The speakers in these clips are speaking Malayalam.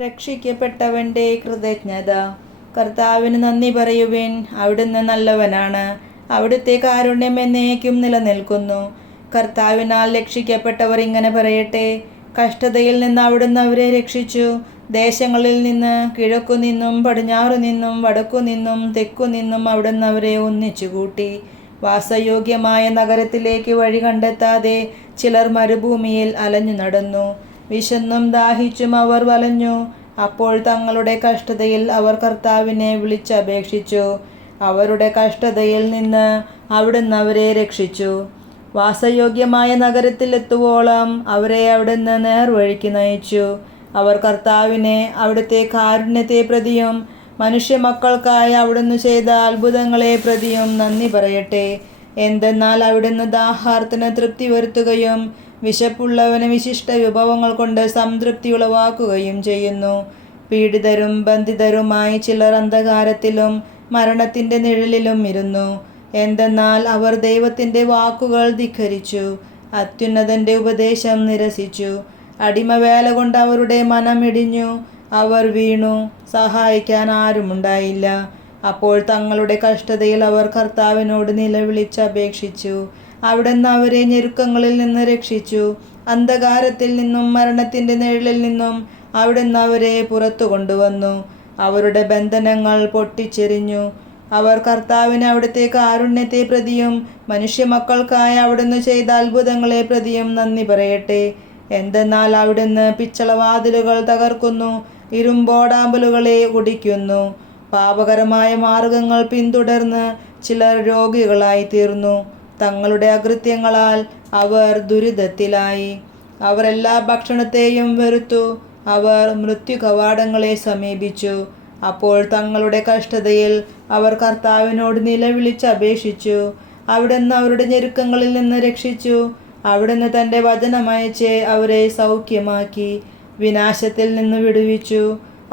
രക്ഷിക്കപ്പെട്ടവൻ്റെ കൃതജ്ഞത. കർത്താവിന് നന്ദി പറയുവിൻ, അവിടുന്ന് നല്ലവനാണ്. അവിടുത്തെ കാരുണ്യം എന്നേക്കും നിലനിൽക്കുന്നു. കർത്താവിനാൽ രക്ഷിക്കപ്പെട്ടവർ ഇങ്ങനെ പറയട്ടെ: കഷ്ടതയിൽ നിന്ന് അവിടുന്ന് അവരെ രക്ഷിച്ചു. ദേശങ്ങളിൽ നിന്ന്, കിഴക്കുനിന്നും പടിഞ്ഞാറുനിന്നും വടക്കുനിന്നും തെക്കുനിന്നും അവിടുന്ന് അവരെ ഒന്നിച്ചുകൂട്ടി. വാസയോഗ്യമായ നഗരത്തിലേക്ക് വഴി കണ്ടെത്താതെ ചിലർ മരുഭൂമിയിൽ അലഞ്ഞു നടന്നു. വിശന്നും ദാഹിച്ചും അവർ വലഞ്ഞു. അപ്പോൾ തങ്ങളുടെ കഷ്ടതയിൽ അവർ കർത്താവിനെ വിളിച്ചപേക്ഷിച്ചു. അവരുടെ കഷ്ടതയിൽ നിന്ന് അവിടുന്ന് അവരെ രക്ഷിച്ചു. വാസയോഗ്യമായ നഗരത്തിലെത്തുവോളം അവരെ അവിടുന്ന് നേർവഴിക്ക് നയിച്ചു. അവർ കർത്താവിനെ, അവിടുത്തെ കാരുണ്യത്തെ പ്രതിയും മനുഷ്യമക്കൾക്കായി അവിടുന്ന് ചെയ്ത അത്ഭുതങ്ങളെ പ്രതിയും നന്ദി പറയട്ടെ. എന്തെന്നാൽ അവിടുന്ന് ദാഹാർത്തിന് തൃപ്തി വരുത്തുകയും വിശപ്പുള്ളവന് വിശിഷ്ട വിഭവങ്ങൾ കൊണ്ട് സംതൃപ്തി ഉളവാക്കുകയും ചെയ്യുന്നു. പീഡിതരും ബന്ധിതരുമായി ചിലർ അന്ധകാരത്തിലും മരണത്തിൻ്റെ നിഴലിലും ഇരുന്നു. എന്തെന്നാൽ അവർ ദൈവത്തിൻ്റെ വാക്കുകൾ ധിക്കരിച്ചു, അത്യുന്നതൻ്റെ ഉപദേശം നിരസിച്ചു. അടിമവേല കൊണ്ട് അവരുടെ മനം ഇടിഞ്ഞു. അവർ വീണു, സഹായിക്കാൻ ആരുമുണ്ടായില്ല. അപ്പോൾ തങ്ങളുടെ കഷ്ടതയിൽ അവർ കർത്താവിനോട് നിലവിളിച്ചപേക്ഷിച്ചു. അവിടുന്ന് അവരെ ഞെരുക്കങ്ങളിൽ നിന്ന് രക്ഷിച്ചു. അന്ധകാരത്തിൽ നിന്നും മരണത്തിൻ്റെ നിഴലിൽ നിന്നും അവിടുന്ന് അവരെ പുറത്തു കൊണ്ടുവന്നു. അവരുടെ ബന്ധനങ്ങൾ പൊട്ടിച്ചെറിഞ്ഞു. അവർ കർത്താവിന്, അവിടുത്തെ കാരുണ്യത്തെ പ്രതിയും മനുഷ്യമക്കൾക്കായി അവിടുന്ന് ചെയ്ത അത്ഭുതങ്ങളെ പ്രതിയും നന്ദി പറയട്ടെ. എന്തെന്നാൽ അവിടുന്ന് പിച്ചളവാതിലുകൾ തകർക്കുന്നു, ഇരുമ്പോടാമ്പലുകളെ ഒടിക്കുന്നു. പാപകരമായ മാർഗങ്ങൾ പിന്തുടർന്ന് ചിലർ രോഗികളായി തീർന്നു. തങ്ങളുടെ അകൃത്യങ്ങളാൽ അവർ ദുരിതത്തിലായി. അവർ എല്ലാ ഭക്ഷണത്തെയും വെറുത്തു. അവർ മൃത്യുകവാടങ്ങളെ സമീപിച്ചു. അപ്പോൾ തങ്ങളുടെ കഷ്ടതയിൽ അവർ കർത്താവിനോട് നിലവിളിച്ചപേക്ഷിച്ചു. അവിടുന്ന് അവരുടെ ഞെരുക്കങ്ങളിൽ നിന്ന് രക്ഷിച്ചു. അവിടുന്ന് തൻ്റെ വചനമയച്ച് അവരെ സൗഖ്യമാക്കി വിനാശത്തിൽ നിന്ന് വിടുവിച്ചു.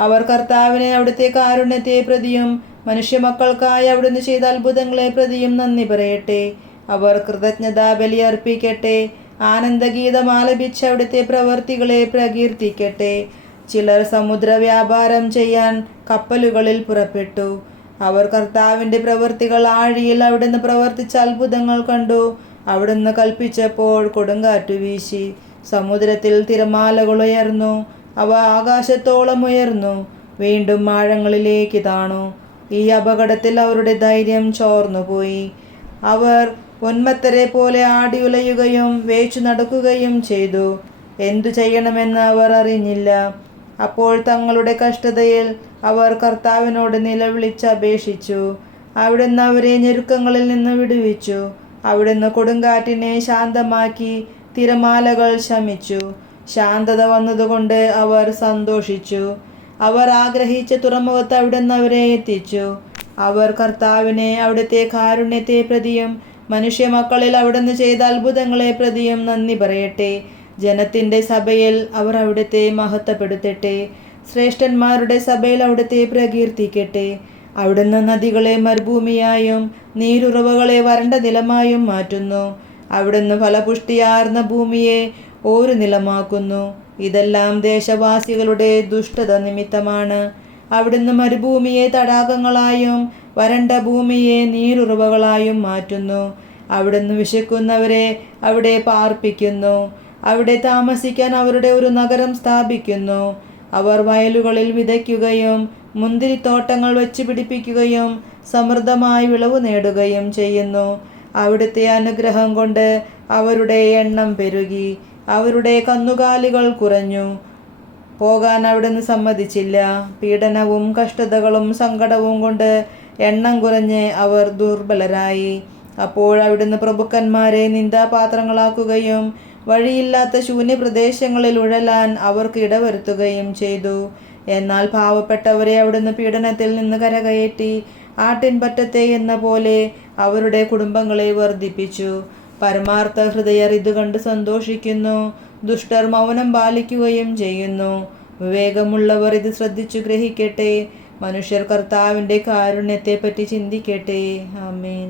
അവർ കർത്താവിനെ, അവിടുത്തെ കാരുണ്യത്തെ പ്രതിയും മനുഷ്യമക്കൾക്കായി അവിടുന്ന് ചെയ്ത അത്ഭുതങ്ങളെ പ്രതിയും നന്ദി പറയട്ടെ. അവർ കൃതജ്ഞതാ ബലി അർപ്പിക്കട്ടെ. ആനന്ദഗീതം ആലപിച്ച് അവിടുത്തെ പ്രവർത്തികളെ പ്രകീർത്തിക്കട്ടെ. ചിലർ സമുദ്ര വ്യാപാരം ചെയ്യാൻ കപ്പലുകളിൽ പുറപ്പെട്ടു. അവർ കർത്താവിൻ്റെ പ്രവൃത്തികൾ ആഴിയിൽ അവിടുന്ന് പ്രവർത്തിച്ച അത്ഭുതങ്ങൾ കണ്ടു. അവിടുന്ന് കൽപ്പിച്ചപ്പോൾ കൊടുങ്കാറ്റു വീശി. സമുദ്രത്തിൽ തിരമാലകൾ ഉയർന്നു. അവ ആകാശത്തോളം ഉയർന്നു, വീണ്ടും ആഴങ്ങളിലേക്ക് താണു. ഈ അപകടത്തിൽ അവരുടെ ധൈര്യം ചോർന്നുപോയി. അവർ ഉന്മത്തരെ പോലെ ആടിയുലയുകയും വേച്ചു നടക്കുകയും ചെയ്തു. എന്തു ചെയ്യണമെന്ന് അവർ അറിഞ്ഞില്ല. അപ്പോൾ തങ്ങളുടെ കഷ്ടതയിൽ അവർ കർത്താവിനോട് നിലവിളിച്ചപേക്ഷിച്ചു. അവിടുന്ന് അവരെ ഞെരുക്കങ്ങളിൽ നിന്ന് വിടുവിച്ചു. അവിടുന്ന് കൊടുങ്കാറ്റിനെ ശാന്തമാക്കി. തിരമാലകൾ ശമിച്ചു. ശാന്തത വന്നതുകൊണ്ട് അവർ സന്തോഷിച്ചു. അവർ ആഗ്രഹിച്ച തുറമുഖത്ത് അവിടുന്ന് അവരെ എത്തിച്ചു. അവർ കർത്താവിനെ, അവിടുത്തെ കാരുണ്യത്തെ പ്രതിയും മനുഷ്യമക്കളിൽ അവിടുന്ന് ചെയ്ത അത്ഭുതങ്ങളെ പ്രതിയും നന്ദി പറയട്ടെ. ജനത്തിൻ്റെ സഭയിൽ അവർ അവിടുത്തെ മഹത്വപ്പെടുത്തട്ടെ. ശ്രേഷ്ഠന്മാരുടെ സഭയിൽ അവിടുത്തെ പ്രകീർത്തിക്കട്ടെ. അവിടുന്ന് നദികളെ മരുഭൂമിയായും നീരുറവകളെ വരണ്ട നിലമായും മാറ്റുന്നു. അവിടുന്ന് ഫലപുഷ്ടിയാർന്ന ഭൂമിയെ ഒരു നിലമാക്കുന്നു. ഇതെല്ലാം ദേശവാസികളുടെ ദുഷ്ടത നിമിത്തമാണ്. അവിടുന്ന് മരുഭൂമിയെ തടാകങ്ങളായും വരണ്ട ഭൂമിയെ നീരുറവകളായും മാറ്റുന്നു. അവിടുന്ന് വിശക്കുന്നവരെ അവിടെ പാർപ്പിക്കുന്നു. അവിടെ താമസിക്കാൻ അവരുടെ ഒരു നഗരം സ്ഥാപിക്കുന്നു. അവർ വയലുകളിൽ വിതയ്ക്കുകയും മുന്തിരിത്തോട്ടങ്ങൾ വെച്ച് പിടിപ്പിക്കുകയും സമൃദ്ധമായി വിളവ് നേടുകയും ചെയ്യുന്നു. അവിടുത്തെ അനുഗ്രഹം കൊണ്ട് അവരുടെ എണ്ണം പെരുകി. അവരുടെ കന്നുകാലികൾ കുറഞ്ഞു പോകാൻ അവിടുന്ന് സമ്മതിച്ചില്ല. പീഡനവും കഷ്ടതകളും സങ്കടവും കൊണ്ട് എണ്ണം കുറഞ്ഞ് അവർ ദുർബലരായി. അപ്പോൾ അവിടുന്ന് പ്രഭുക്കന്മാരെ നിന്ദാപാത്രങ്ങളാക്കുകയും വഴിയില്ലാത്ത ശൂന്യപ്രദേശങ്ങളിൽ ഉഴലാൻ അവർക്ക് ഇടവരുത്തുകയും ചെയ്തു. എന്നാൽ പാവപ്പെട്ടവരെ അവിടുന്ന് പീഡനത്തിൽ നിന്ന് കരകയറ്റി. ആട്ടിൻപറ്റത്തെ എന്ന പോലെ അവരുടെ കുടുംബങ്ങളെ വർദ്ധിപ്പിച്ചു. പരമാർത്ഥ ഹൃദയർ ഇത് കണ്ട് സന്തോഷിക്കുന്നു. ദുഷ്ടർ മൗനം പാലിക്കുകയും ചെയ്യുന്നു. വിവേകമുള്ളവർ ഇത് ശ്രദ്ധിച്ചു ഗ്രഹിക്കട്ടെ. മനുഷ്യർ കർത്താവിൻ്റെ കാരുണ്യത്തെപ്പറ്റി ചിന്തിക്കട്ടെ. ആമേൻ.